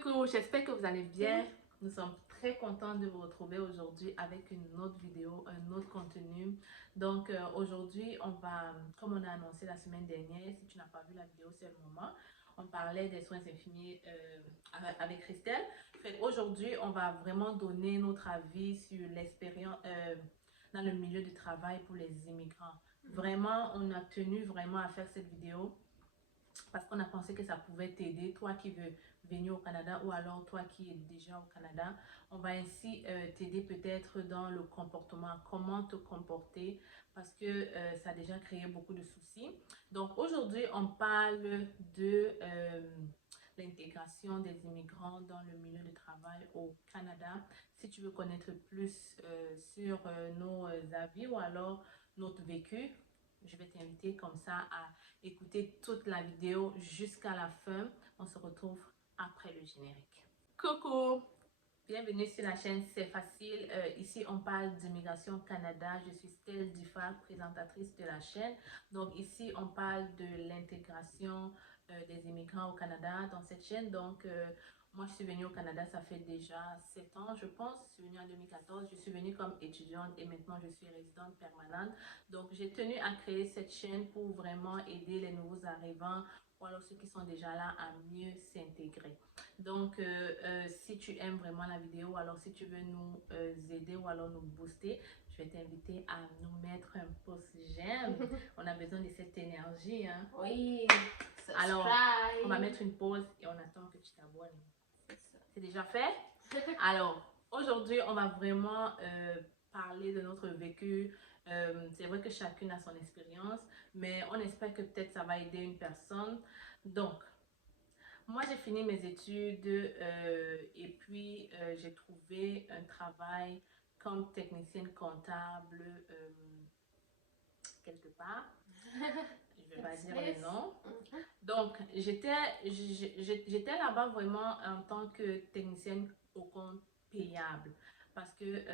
Coucou, j'espère que vous allez bien. Nous sommes très contents de vous retrouver aujourd'hui avec une autre vidéo, un autre contenu. Donc aujourd'hui, on va, comme on a annoncé la semaine dernière, si tu n'as pas vu la vidéo, c'est le moment. On parlait des soins infirmiers avec Christelle. Aujourd'hui, on va vraiment donner notre avis sur l'expérience dans le milieu du travail pour les immigrants. Vraiment, on a tenu vraiment à faire cette vidéo parce qu'on a pensé que ça pouvait t'aider, toi qui veux venir au Canada ou alors toi qui es déjà au Canada. On va ainsi t'aider peut-être dans le comportement, comment te comporter parce que ça a déjà créé beaucoup de soucis. Donc aujourd'hui, on parle de l'intégration des immigrants dans le milieu du travail au Canada. Si tu veux connaître plus sur nos avis ou alors notre vécu, je vais t'inviter comme ça à écouter toute la vidéo jusqu'à la fin. On se retrouve après le générique. Coucou! Bienvenue sur la chaîne C'est Facile. Ici, on parle d'immigration Canada. Je suis Stella Diffa, présentatrice de la chaîne. Donc ici, on parle de l'intégration des immigrants au Canada dans cette chaîne. Donc, moi, je suis venue au Canada, ça fait déjà 7 ans, je pense. Je suis venue en 2014. Je suis venue comme étudiante et maintenant, je suis résidente permanente. Donc, j'ai tenu à créer cette chaîne pour vraiment aider les nouveaux arrivants ou alors ceux qui sont déjà là à mieux s'intégrer. Donc, si tu aimes vraiment la vidéo, alors si tu veux nous aider ou alors nous booster, je vais t'inviter à nous mettre un pouce j'aime. On a besoin de cette énergie. Hein? Oui, alors, on va mettre une pause et on attend que tu t'abonnes. C'est déjà fait? Alors, aujourd'hui, on va vraiment parler de notre vécu. C'est vrai que chacune a son expérience, mais on espère que peut-être ça va aider une personne. Donc, moi, j'ai fini mes études et puis j'ai trouvé un travail comme technicienne comptable quelque part. Je ne vais pas dire le nom. Donc, j'étais là-bas vraiment en tant que technicienne au compte payable. Parce que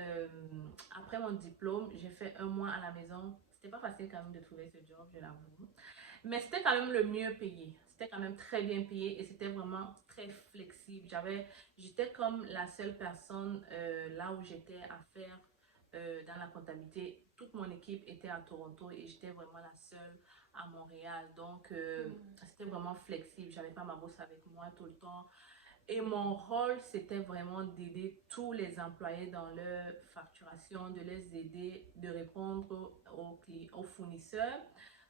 après mon diplôme, j'ai fait 1 mois à la maison. C'était pas facile quand même de trouver ce job, je l'avoue. Mais c'était quand même le mieux payé. C'était quand même très bien payé et c'était vraiment très flexible. J'étais comme la seule personne là où j'étais à faire dans la comptabilité. Toute mon équipe était à Toronto et j'étais vraiment la seule à Montréal. Donc, c'était vraiment flexible. J'avais pas ma bosse avec moi tout le temps. Et mon rôle, c'était vraiment d'aider tous les employés dans leur facturation, de les aider, de répondre aux fournisseurs,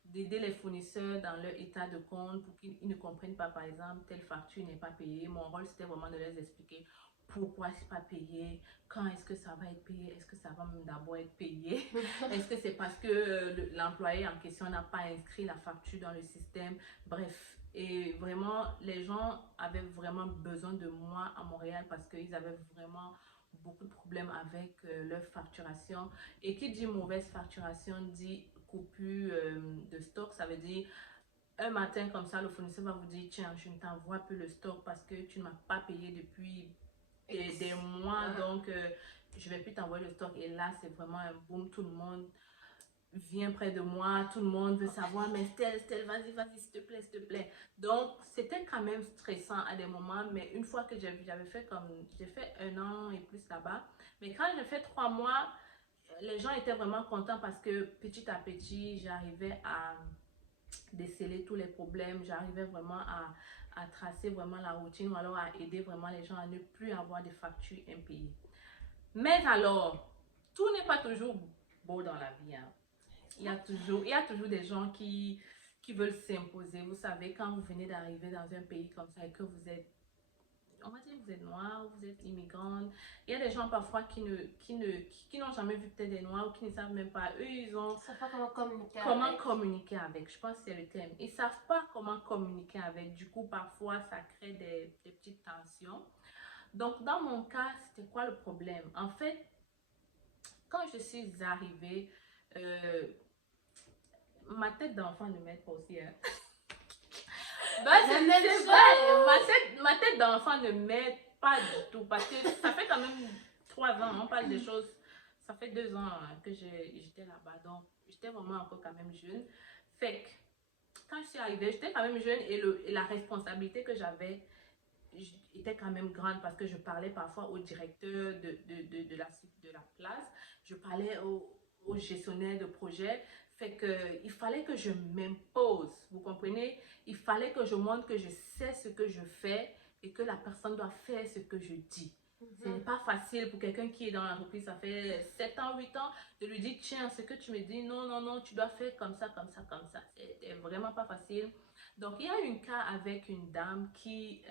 d'aider les fournisseurs dans leur état de compte pour qu'ils ne comprennent pas, par exemple, telle facture n'est pas payée. Mon rôle, c'était vraiment de les expliquer pourquoi c'est pas payé, quand est-ce que ça va être payé, est-ce que ça va même d'abord être payé, est-ce que c'est parce que l'employé en question n'a pas inscrit la facture dans le système, bref. Et vraiment, les gens avaient vraiment besoin de moi à Montréal parce qu'ils avaient vraiment beaucoup de problèmes avec leur facturation. Et qui dit mauvaise facturation dit coupure de stock. Ça veut dire un matin comme ça, le fournisseur va vous dire tiens, je ne t'envoie plus le stock parce que tu ne m'as pas payé depuis des mois. Donc, je ne vais plus t'envoyer le stock. Et là, c'est vraiment un boom. Tout le monde vient près de moi, tout le monde veut savoir, mais Stella, vas-y, s'il te plaît, s'il te plaît. Donc, c'était quand même stressant à des moments, mais une fois que j'avais fait j'ai fait 1 an et plus là-bas, mais quand j'ai fait 3 mois, les gens étaient vraiment contents parce que petit à petit, j'arrivais à déceler tous les problèmes, j'arrivais vraiment à tracer vraiment la routine ou alors à aider vraiment les gens à ne plus avoir de factures impayées. Mais alors, tout n'est pas toujours beau dans la vie. Hein. Il y a toujours des gens qui veulent s'imposer. Vous savez, quand vous venez d'arriver dans un pays comme ça et que vous êtes, on va dire que vous êtes noir, vous êtes immigrante, il y a des gens parfois qui n'ont jamais vu peut-être des noirs ou qui ne savent même pas. Eux, ils ne savent pas comment communiquer avec. Je pense que c'est le thème. Ils ne savent pas comment communiquer avec. Du coup, parfois, ça crée des petites tensions. Donc, dans mon cas, c'était quoi le problème? En fait, quand je suis arrivée, ma tête d'enfant ne m'aide pas aussi. Hein. C'est vrai, ma tête d'enfant ne m'aide pas du tout parce que ça fait quand même 3 ans, on parle des choses, ça fait 2 ans que j'étais là-bas, donc j'étais vraiment encore quand même jeune. Fait que quand je suis arrivée, j'étais quand même jeune et la responsabilité que j'avais était quand même grande parce que je parlais parfois au directeur de la place, je parlais au gestionnaire de projet. Fait que il fallait que je m'impose, vous comprenez? Il fallait que je montre que je sais ce que je fais et que la personne doit faire ce que je dis. Ce n'est pas facile pour quelqu'un qui est dans l'entreprise, ça fait 7 ans, 8 ans, de lui dire, tiens, ce que tu me dis, non, non, non, tu dois faire comme ça, comme ça, comme ça. C'était vraiment pas facile. Donc, il y a eu un cas avec une dame qui,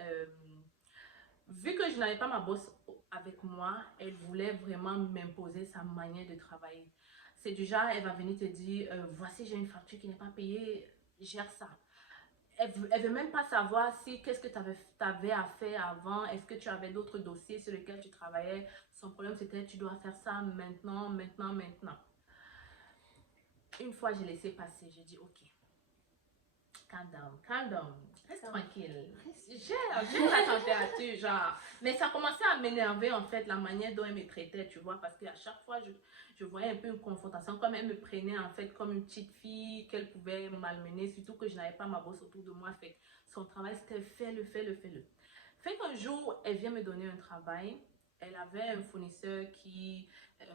vu que je n'avais pas ma boss avec moi, elle voulait vraiment m'imposer sa manière de travailler. C'est du genre, elle va venir te dire, voici, j'ai une facture qui n'est pas payée, gère ça. Elle veut même pas savoir si qu'est-ce que tu avais à faire avant, est-ce que tu avais d'autres dossiers sur lesquels tu travaillais. Son problème, c'était, tu dois faire ça maintenant, maintenant, maintenant. Une fois, j'ai laissé passer, j'ai dit, ok. Calm down, reste tranquille. J'ai la température, genre. Mais ça commençait à m'énerver, en fait, la manière dont elle me traitait, tu vois, parce qu'à chaque fois, je voyais un peu une confrontation, comme elle me prenait, en fait, comme une petite fille qu'elle pouvait malmener, surtout que je n'avais pas ma bosse autour de moi, fait que son travail, c'était fais-le, fais-le, fais-le. Fait qu'un jour, elle vient me donner un travail. Elle avait un fournisseur qui,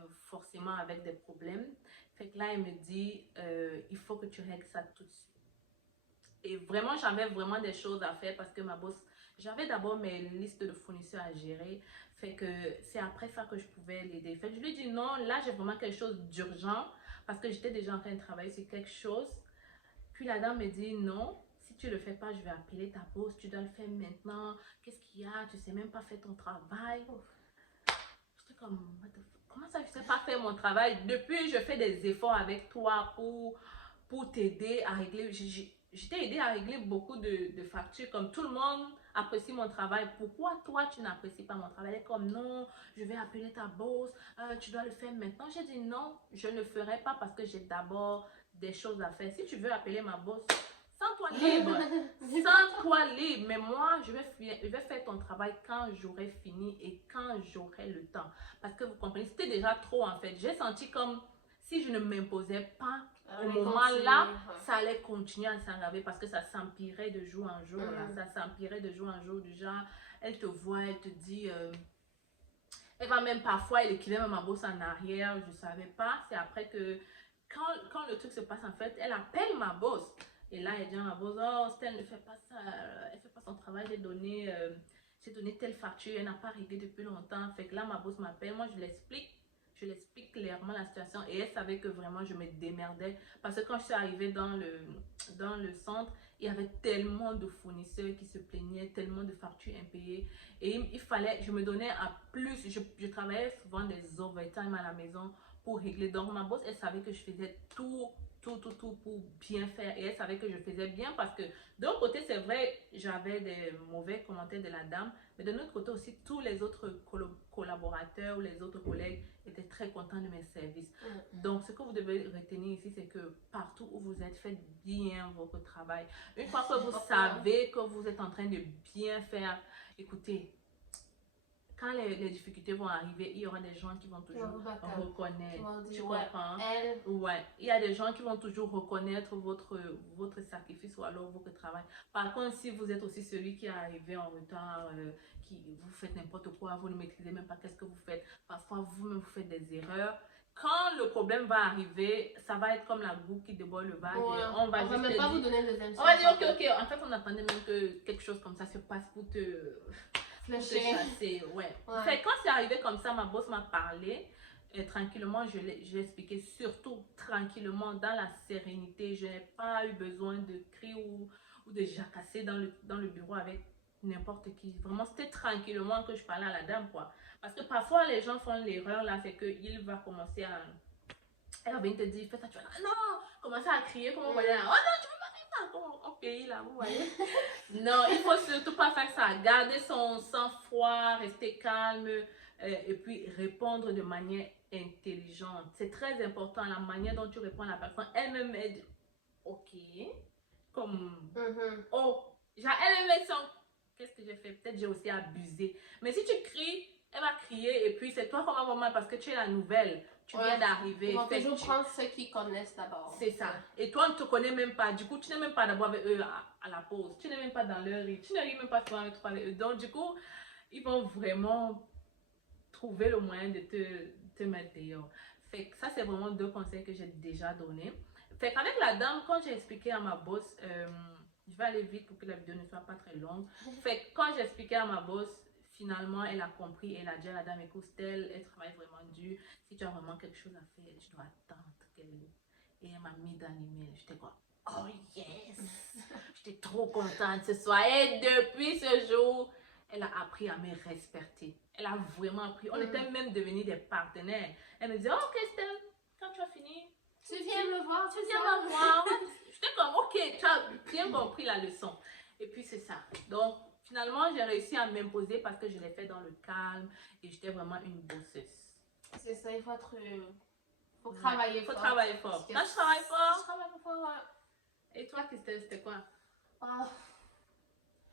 forcément, avec des problèmes. Fait que là, elle me dit, il faut que tu règles ça tout de suite. Et vraiment, j'avais vraiment des choses à faire parce que ma boss, j'avais d'abord mes listes de fournisseurs à gérer. Fait que c'est après ça que je pouvais l'aider. Fait que je lui ai dit non, là j'ai vraiment quelque chose d'urgent parce que j'étais déjà en train de travailler sur quelque chose. Puis la dame me dit non, si tu le fais pas, je vais appeler ta boss, tu dois le faire maintenant. Qu'est-ce qu'il y a? Tu sais même pas faire ton travail. J'étais comme, comment ça, je sais pas faire mon travail? Depuis, je fais des efforts avec toi pour t'aider à régler. Je t'ai aidé à régler beaucoup de factures. Comme tout le monde apprécie mon travail, pourquoi toi tu n'apprécies pas mon travail? Elle est comme non, je vais appeler ta boss, tu dois le faire maintenant. J'ai dit non, je ne le ferai pas parce que j'ai d'abord des choses à faire. Si tu veux appeler ma boss, sens-toi libre, sens-toi libre. Mais moi, je vais faire ton travail quand j'aurai fini et quand j'aurai le temps. Parce que vous comprenez, c'était déjà trop en fait. J'ai senti comme si je ne m'imposais pas au moment là, ça allait continuer à s'aggraver parce que ça s'empirait de jour en jour. Là. Ça s'empirait de jour en jour. Du genre, elle te voit, elle te dit, elle va même parfois, elle équilibre ma bosse en arrière. Je ne savais pas. C'est après que, quand le truc se passe, en fait, elle appelle ma bosse. Et là, elle dit à ma bosse, oh, Stella ne fait pas ça, elle ne fait pas son travail. J'ai donné telle facture, elle n'a pas réglé depuis longtemps. Fait que là, ma bosse m'appelle, moi, je l'explique. Je l'explique clairement la situation et elle savait que vraiment je me démerdais parce que quand je suis arrivée dans le centre, il y avait tellement de fournisseurs qui se plaignaient, tellement de factures impayées et il fallait, je me donnais à plus, je travaillais souvent des overtime à la maison pour régler. Donc ma boss, elle savait que je faisais tout pour bien faire et elle savait que je faisais bien parce que d'un côté, c'est vrai, j'avais des mauvais commentaires de la dame, mais de l'autre côté aussi, tous les autres collaborateurs ou les autres collègues étaient très contents de mes services. Donc, ce que vous devez retenir ici, c'est que partout où vous êtes, faites bien votre travail. Une fois que vous savez que vous êtes en train de bien faire, écoutez, quand les difficultés vont arriver, il y aura des gens qui vont toujours reconnaître. Tu comprends? Ouais. Il y a des gens qui vont toujours reconnaître votre sacrifice ou alors votre travail. Par contre, si vous êtes aussi celui qui est arrivé en retard, qui vous faites n'importe quoi, vous ne maîtrisez même pas qu'est-ce que vous faites. Parfois, vous-même, vous faites des erreurs. Quand le problème va arriver, ça va être comme la goutte qui déborde le vase. Ouais, on va juste même pas vous donner des on va dire, ok. En fait, on attendait même que quelque chose comme ça se passe pour te chasser. Ouais. Fait, quand c'est arrivé comme ça, ma boss m'a parlé. Et tranquillement, je l'ai expliqué, surtout tranquillement, dans la sérénité. Je n'ai pas eu besoin de crier ou de jacasser dans le bureau avec n'importe qui. Vraiment, c'était tranquillement que je parlais à la dame, quoi. Parce que parfois, les gens font l'erreur, là, c'est qu'il va commencer à... Elle va venir te dire, fais ça, tu vas là, non, commencer à crier, comme on voyait là, oh non, tu veux pas faire ça, comme au pays, là, vous voyez. Non, il faut surtout pas faire ça. Garder son sang-froid, rester calme et puis répondre de manière intelligente. C'est très important la manière dont tu réponds à la personne. Elle-même dit ok, comme oh, genre elle-même son qu'est-ce que j'ai fait? Peut-être j'ai aussi abusé. Mais si tu cries, Elle va crier et puis c'est toi comme un moment parce que tu es la nouvelle. Tu viens d'arriver. Ils vont toujours prendre ceux qui connaissent d'abord. C'est ça. Et toi, on ne te connaît même pas. Du coup, tu n'es même pas d'abord avec eux à la pause. Tu n'es même pas dans leur rythme. Tu n'arrives même pas souvent avec eux. Donc, du coup, ils vont vraiment trouver le moyen de te mettre dehors. Fait que ça, c'est vraiment 2 conseils que j'ai déjà donnés. Fait qu'avec la dame, quand j'ai expliqué à ma boss, je vais aller vite pour que la vidéo ne soit pas très longue. Fait que quand j'ai expliqué à ma boss, finalement, elle a compris. Elle a dit à la dame, écoute, elle travaille vraiment dur. Si tu as vraiment quelque chose à faire, tu dois attendre qu'elle... Et elle m'a mis dans l'email. J'étais quoi? Oh yes! J'étais trop contente ce soir. Et depuis ce jour, elle a appris à me respecter. Elle a vraiment appris. On était même devenus des partenaires. Elle me disait, oh, Christelle, quand tu as fini, tu viens me voir, tu viens me voir. J'étais comme, ok, tu as bien compris la leçon. Et puis c'est ça. Donc, finalement, j'ai réussi à m'imposer parce que je l'ai fait dans le calme et j'étais vraiment une bosseuse. C'est ça, il faut être... Faut travailler fort. Faut travailler fort. Quand je travaille fort. Je travaille fort, ouais. Et toi, Christelle, c'était quoi? Oh.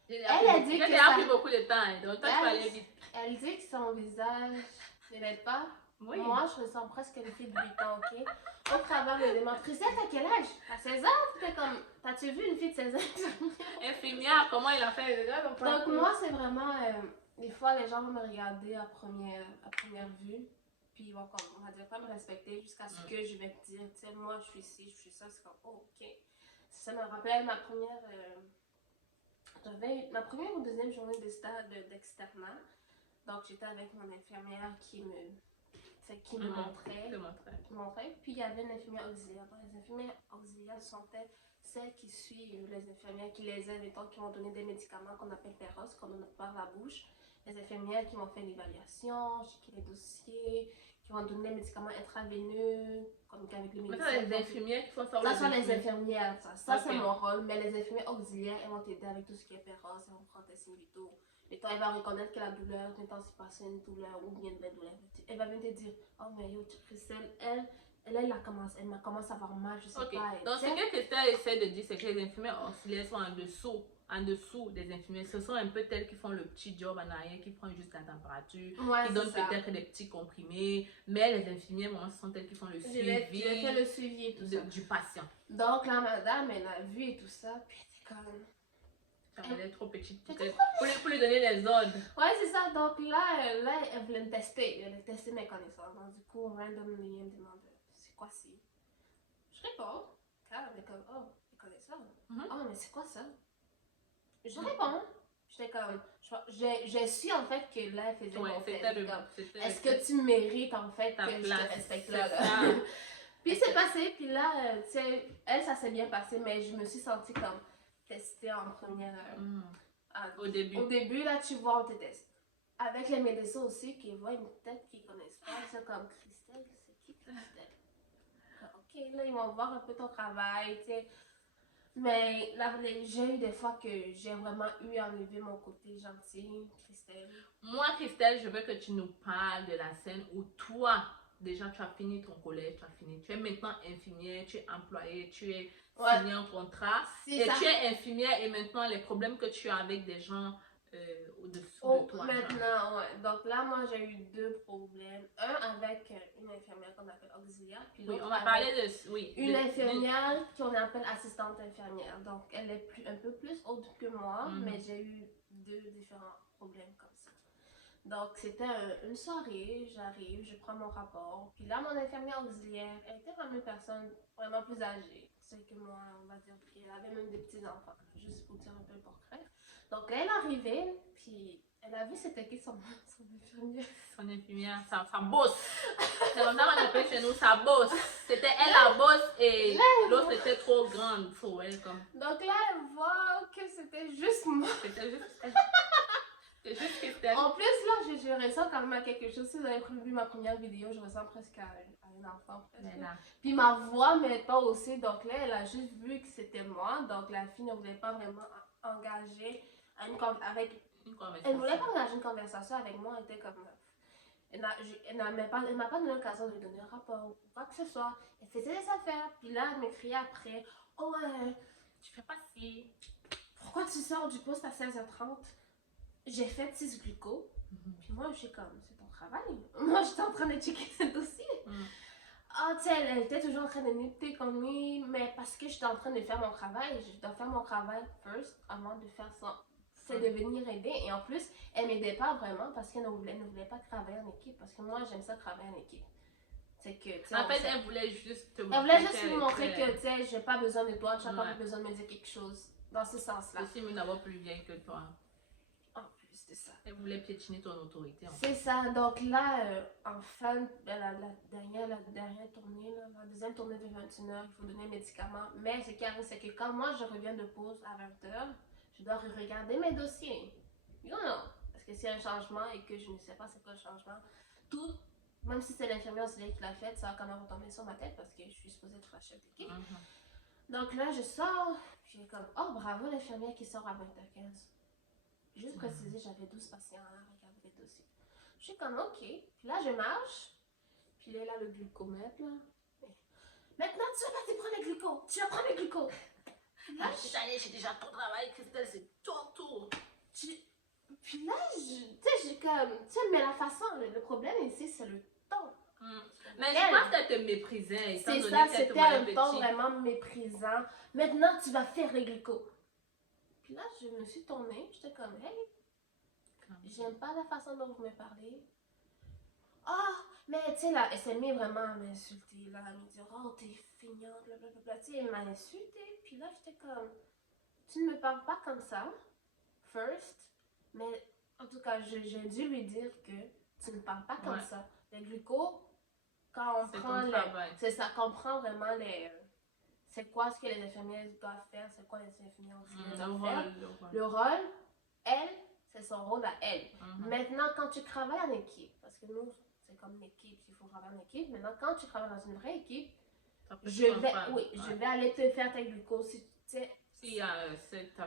Elle a dit que ça a pris beaucoup de temps, donc toi, tu vas aller vite. Elle dit que son visage ne l'aide pas. Oui. Moi, je ressens presque une fille de 8 ans, ok? Au travers, me demande, Christelle, t'as quel âge? T'as 16 ans? T'es comme, t'as-tu vu une fille de 16 ans? Infirmière, comment elle a fait? Donc, moi, c'est vraiment, des fois, les gens vont me regarder à première vue. Puis ils vont, comme, on va dire, pas me respecter jusqu'à ce que je vais te dire, tu sais, moi, je suis ci, je suis ça. C'est comme, oh, ok. Ça me rappelle ma première... ma première ou deuxième journée de stage d'externat. Donc, j'étais avec mon infirmière qui me montrait. Puis, il y avait une infirmière auxiliaire. Donc, les infirmières auxiliaires sont celles qui suivent les infirmières, qui les aident, mettons, qui vont donner des médicaments qu'on appelle péros, qu'on donne par la bouche. Les infirmières qui vont faire l'évaluation, checker les dossiers, qui vont donner des médicaments intraveineux, comme avec les médicaments. Mais ça, les infirmières qui font ça. Ça sont les infirmières, ça okay. C'est mon rôle. Mais les infirmières auxiliaires, elles vont t'aider avec tout ce qui est péros, elles vont prendre tes signes vitaux. Et toi, elle va reconnaître que la douleur, maintenant, c'est passé une douleur ou bien des douleurs. Elle va venir te dire, oh mais yo, Christelle, elle m'a commencé à avoir mal, je sais pas. Donc, ce que Christelle essaie de dire, c'est que les infirmières auxiliaires sont en dessous des infirmières. Ce sont un peu telles qui font le petit job en arrière, qui prennent juste la température, qui donnent peut-être des petits comprimés. Mais les infirmières, ce sont elles qui font le suivi. J'ai fait le suivi et tout ça. Du patient. Donc, la madame, elle a vu et tout ça, puis elle était comme... Elle est trop petite peut-être pour lui donner les ordres. Ouais, c'est ça. Donc là, elle voulait me tester. Elle a testé mes connaissances. Donc, du coup, randomly, elle me demande c'est quoi ça? Je réponds. Car elle est comme, oh, elle connaît ça. Oh, mais c'est quoi ça? Je réponds. J'étais comme, j'ai su en fait que là, elle faisait mon fait. Est-ce que tu mérites en fait que je te respecte là? Puis c'est passé. Puis là, tu sais, elle, ça s'est bien passé. Mais je me suis sentie comme tester en première. Au début. Au début, là, tu vois, on te teste. Avec les médecins aussi, qui voient une tête qu'ils connaissent pas, c'est comme Christelle, c'est qui Christelle? Ok, là, ils vont voir un peu ton travail, tu sais. Mais là, j'ai eu des fois que j'ai vraiment eu à enlever mon côté gentil, Christelle. Moi, Christelle, je veux que tu nous parles de la scène où toi, déjà, tu as fini ton collège, tu es maintenant infirmière, tu es employée, tu es signé un contrat et tu es infirmière et maintenant les problèmes que tu as avec des gens au-dessous de toi. Maintenant, ouais. Donc là, moi, j'ai eu 2 problèmes. Un avec une infirmière qu'on appelle auxiliaire. Puis oui, on va parler de... une infirmière qu'on appelle assistante infirmière. Donc, elle est un peu plus haute que moi, mais j'ai eu 2 différents problèmes comme ça. Donc, c'était une soirée, j'arrive, je prends mon rapport. Puis là, mon infirmière auxiliaire, elle était vraiment une personne vraiment plus âgée. C'est que moi, on va dire, puis elle avait même des petits-enfants, juste pour dire un peu le portrait. Donc là, elle est arrivée, puis elle a vu c'était qui son infirmière. Son infirmière, sa bosse. C'est comme ça qu'on appelle chez nous, sa bosse. C'était elle la bosse et l'autre était trop grande pour elle. Comme. Donc là, elle voit que c'était juste moi. C'était juste elle. C'est juste Christelle. En plus, là, je ressens quand même à quelque chose. Si vous avez vu ma première vidéo, je ressens presque à un enfant. Puis ma voix m'aide pas aussi. Donc là, elle a juste vu que c'était moi. Donc la fille ne voulait pas vraiment engager avec une conversation. Elle ne voulait pas engager une conversation avec moi. Elle était comme... Elle m'a pas donné l'occasion de lui donner un rapport ou quoi que ce soit. Elle faisait des affaires. Puis là, elle m'écriait après. Oh, tu fais pas ci. Pourquoi tu sors du poste à 16h30? j'ai fait 6 glucos. Puis moi, je suis comme, c'est ton travail. Moi, j'étais en train de checker ce dossier. Ah, tu sais, elle était toujours en train de noter comme lui, mais parce que j'étais en train de faire mon travail, je dois faire mon travail first avant de faire ça. C'est de venir aider. Et en plus, elle m'aidait pas vraiment parce qu'elle ne voulait pas travailler en équipe. Parce que moi, j'aime ça travailler en équipe. C'est que, tu sais, en fait, elle voulait juste te montrer. Elle voulait juste me montrer que, tu sais, j'ai pas besoin de toi, tu n'as pas besoin de me dire quelque chose. Dans ce sens-là. C'est mieux d'avoir plus vieille que toi. En plus de ça. Elle voulait piétiner ton autorité. C'est ça. Donc là, en fin de la dernière tournée, la deuxième tournée de 21h, il faut donner un médicament. Mais ce qui arrive, c'est que quand moi, je reviens de pause à 20h, je dois regarder mes dossiers. You know. Parce que s'il y a un changement et que je ne sais pas c'est quoi le changement, tout, même si c'est l'infirmière auxiliaire qui l'a fait, ça va quand même retomber sur ma tête parce que je suis supposée être la chef d'équipe. Donc là, je sors, puis comme, oh bravo l'infirmière qui sort à 20h15. Juste préciser, j'avais 12 patients à regarder les dossiers. Je suis comme, ok. Puis là, je marche. Puis là, le glucomètre, là. Maintenant, tu vas pas te prendre les glucos. Tu vas prendre les glucos. Là, j'ai déjà ton travail, Christelle, c'est ton tour. Puis là, j'ai comme, tu sais, mais la façon, le problème ici, c'est le ton. Mais je pense qu'elle te méprisait. C'est ça, c'était un ton vraiment méprisant. Maintenant, tu vas faire les glucos. Puis là, je me suis tournée, j'étais comme, hey, j'aime pas la façon dont vous me parlez. Ah, mais tu sais, là, elle s'est mise vraiment à m'insulter, là, à me dire, oh, t'es feignante, blablabla. Tu sais, elle m'a insultée. Puis là, j'étais comme, tu ne me parles pas comme ça, first. Mais en tout cas, j'ai dû lui dire que tu ne parles pas comme ça. Les glucos, quand on prend c'est ça, qu'on prend vraiment les. C'est quoi ce que les infirmières doivent faire, c'est quoi les infirmières aussi doivent faire. Le rôle, elle, c'est son rôle à elle. Maintenant, quand tu travailles en équipe, parce que nous, c'est comme une équipe, il faut travailler en équipe. Maintenant, quand tu travailles dans une vraie équipe, je vais aller te faire tes glucos. Si,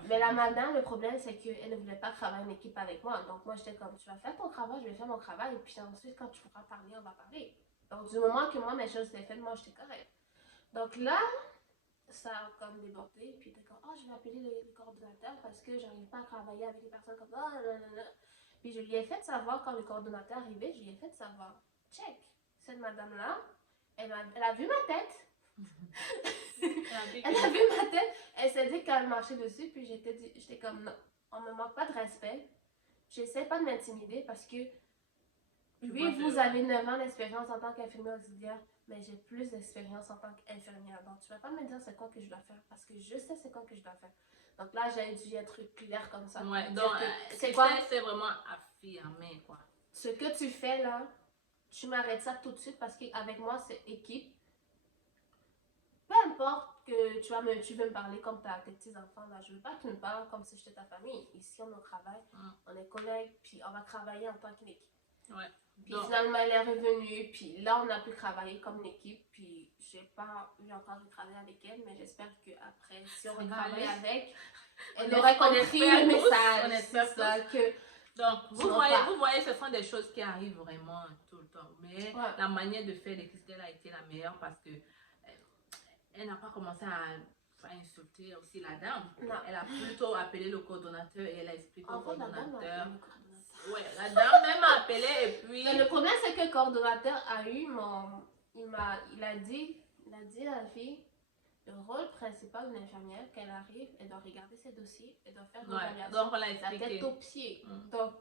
mais la madame, le problème, c'est qu'elle ne voulait pas travailler en équipe avec moi. Donc, moi, j'étais comme, tu vas faire ton travail, je vais faire mon travail. Et puis ensuite, quand tu pourras parler, on va parler. Donc, du moment que moi, mes choses étaient faites, moi, j'étais correcte. Donc là, ça a comme débordé, puis t'es comme, oh, je vais appeler les coordonnateurs parce que j'arrive pas à travailler avec les personnes comme ça. Puis je lui ai fait savoir quand le coordonnateur arrivait, je lui ai fait savoir, check, cette madame-là, elle a vu ma tête. Elle a vu ma tête, elle s'est dit qu'elle marchait dessus, puis j'étais comme, non, on me manque pas de respect. J'essaie pas de m'intimider parce que, oui, vous avez 9 ans d'expérience en tant qu'infirmière auxiliaire, mais j'ai plus d'expérience en tant qu'infirmière. Donc, tu vas pas me dire c'est quoi que je dois faire parce que je sais c'est quoi que je dois faire. Donc là, j'ai dû être claire comme ça. Ouais, donc, c'est quoi? C'est vraiment affirmé, quoi. Ce que tu fais là, tu m'arrêtes ça tout de suite parce qu'avec moi, c'est équipe. Peu importe que tu veux me parler comme tes petits-enfants, là, je veux pas que tu me parles comme si j'étais ta famille. Ici, on travaille, on est collègues, puis on va travailler en tant qu'équipe. Ouais. Puis finalement, elle est revenue, puis là, on a pu travailler comme une équipe, puis j'ai pas eu encore de travailler avec elle, mais j'espère qu'après, si on retravaille avec, elle aurait compris le message. C'est ça, que... Donc, vous voyez, ce sont des choses qui arrivent vraiment tout le temps. Mais la manière de faire de Christelle a été la meilleure parce que elle n'a pas commencé à insulter aussi la dame. Non. Elle a plutôt appelé le coordonnateur et elle a expliqué au coordonnateur. Ouais, la dame même a appelé et puis... Mais le problème, c'est que le coordonnateur a eu il a dit à la fille, le rôle principal d'une infirmière, qu'elle arrive, elle doit regarder ses dossiers, elle doit faire l'évaluation, la tête aux pieds. Donc,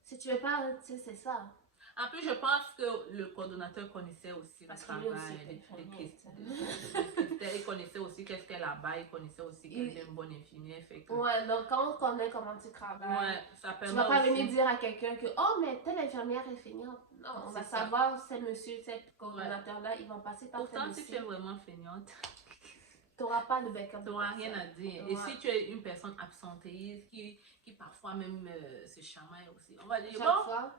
si tu veux pas, tu sais, c'est ça. En plus, je pense que le coordonnateur connaissait aussi le travail de Christelle. Il connaissait aussi qu'est-ce qu'elle a là-bas, il connaissait aussi qu'elle est une bonne infirmière. Ouais, donc quand on connaît comment tu travailles, ça permet tu vas pas venir dire à quelqu'un que, oh, mais telle infirmière est feignante. Non, on va savoir, c'est monsieur, cet coordonnateur-là, ils vont passer par pourtant, si tu es vraiment feignante, tu n'auras pas de backup. Tu n'auras rien à dire. Et si tu es une personne absentéiste qui parfois même se chamaille aussi, on va dire, chaque fois.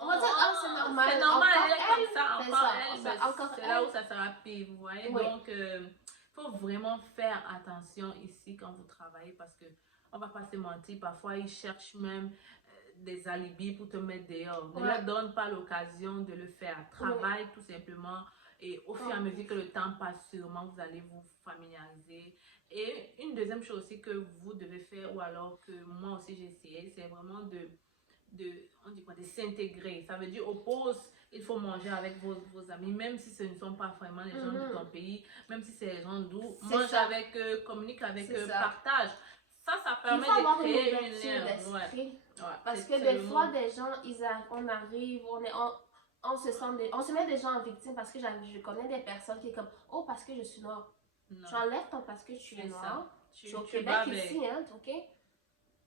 On va dire, c'est normal. C'est normal, elle est comme ça. C'est là où ça sera pire, vous voyez. Oui. Donc, il faut vraiment faire attention ici quand vous travaillez parce que on va pas se mentir. Parfois, ils cherchent même des alibis pour te mettre dehors. Ne leur donne pas l'occasion de le faire. Travaille tout simplement. Et au fur et à mesure que le temps passe, sûrement, vous allez vous familiariser. Et une deuxième chose aussi que vous devez faire, ou alors que moi aussi j'ai essayé, c'est vraiment on dit quoi, de s'intégrer. Ça veut dire au pause, il faut manger avec vos amis, même si ce ne sont pas vraiment les gens de ton pays, même si c'est les gens d'où. Mange avec eux, communique avec eux, partage. Ça permet de créer une d'esprit. Parce que des fois, des gens, on arrive, on se met des gens en victime parce que je connais des personnes qui sont comme, oh, parce que je suis noire. Tu enlèves ton parce que tu es noire. Tu es au Québec ici, hein, ok?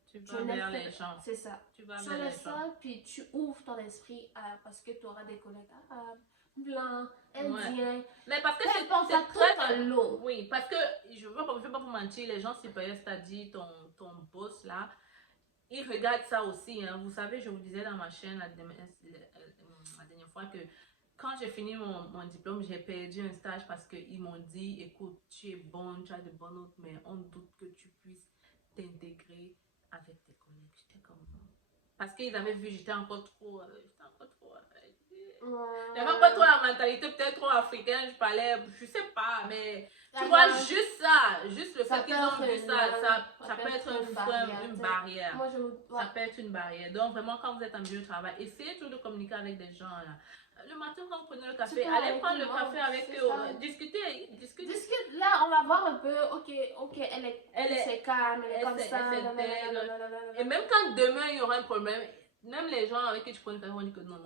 Tu vas vers les gens. C'est ça. Tu vas vers les gens. Puis tu ouvres ton esprit parce que tu auras des collègues arabes, blancs, indiens. Mais parce que c'est très lourd. Oui, parce que je ne veux pas vous mentir, les gens supérieurs, c'est-à-dire ton boss là, ils regardent ça aussi. Hein. Vous savez, je vous disais dans ma chaîne la dernière fois que quand j'ai fini mon diplôme, j'ai perdu un stage parce qu'ils m'ont dit, écoute, tu es bonne, tu as de bonnes notes, mais on doute que tu puisses t'intégrer avec tes collègues. J'étais comme... Parce qu'ils avaient vu, j'étais encore trop... J'avais encore trop la mentalité peut-être trop africaine, je parlais, je sais pas, mais tu vois, juste ça, juste le fait qu'ils ont vu ça peut être un frein, une barrière. Ça peut être une barrière. Donc vraiment, quand vous êtes en milieu de travail, essayez toujours de communiquer avec des gens là. Le matin, quand vous prenez le café, allez prendre le café avec eux, discutez. Discute, là, on va voir un peu, ok, elle est calme, elle est comme ça. Et même quand demain, il y aura un problème, même les gens avec qui tu prends le café vont dire que non,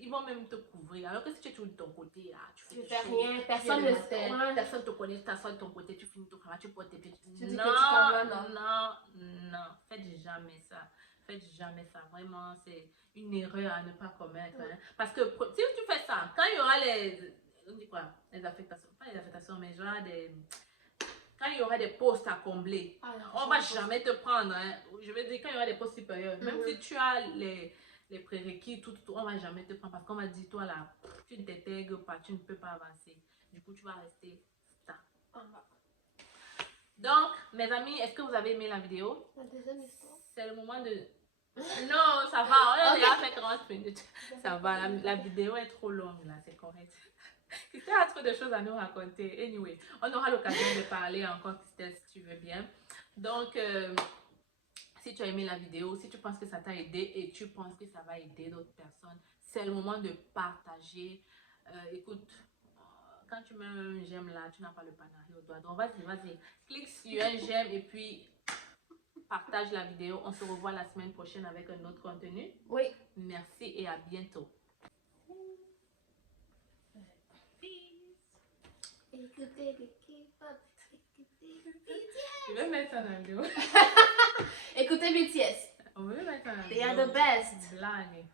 ils vont même te couvrir. Alors que si tu es toujours de ton côté, là, tu fais rien, personne ne sait. Personne te connaît, tu t'assois de ton côté, tu finis ton travail, tu portes tes pieds. Non, faites jamais ça. Faites jamais ça. Vraiment, c'est une erreur à ne pas commettre. Hein. Parce que si tu fais ça, quand il y aura les affectations, pas les affectations, mais genre quand il y aura des postes à combler, on va jamais te prendre. Hein. Je veux dire, quand il y aura des postes supérieurs, même si tu as les prérequis, tout, on va jamais te prendre parce qu'on va dire, toi là, tu ne t'intègres pas, tu ne peux pas avancer. Du coup, tu vas rester ça. Donc, mes amis, est-ce que vous avez aimé la vidéo? La deuxième histoire. C'est le moment de... Non, ça va, on a déjà fait 40 minutes. Ça va, la vidéo est trop longue là, c'est correct. Christelle a trop de choses à nous raconter. Anyway, on aura l'occasion de parler encore, Christelle, si tu veux bien. Donc, si tu as aimé la vidéo, si tu penses que ça t'a aidé et tu penses que ça va aider d'autres personnes, c'est le moment de partager. Écoute, quand tu mets un j'aime là, tu n'as pas le panari au doigt. Donc, vas-y, clique sur un j'aime et puis partage la vidéo. On se revoit la semaine prochaine avec un autre contenu. Oui. Merci et à bientôt. Je vais mettre ça dans la vidéo. Écoutez BTS. On veut mettre ça dans la vidéo. They are the best. Blague.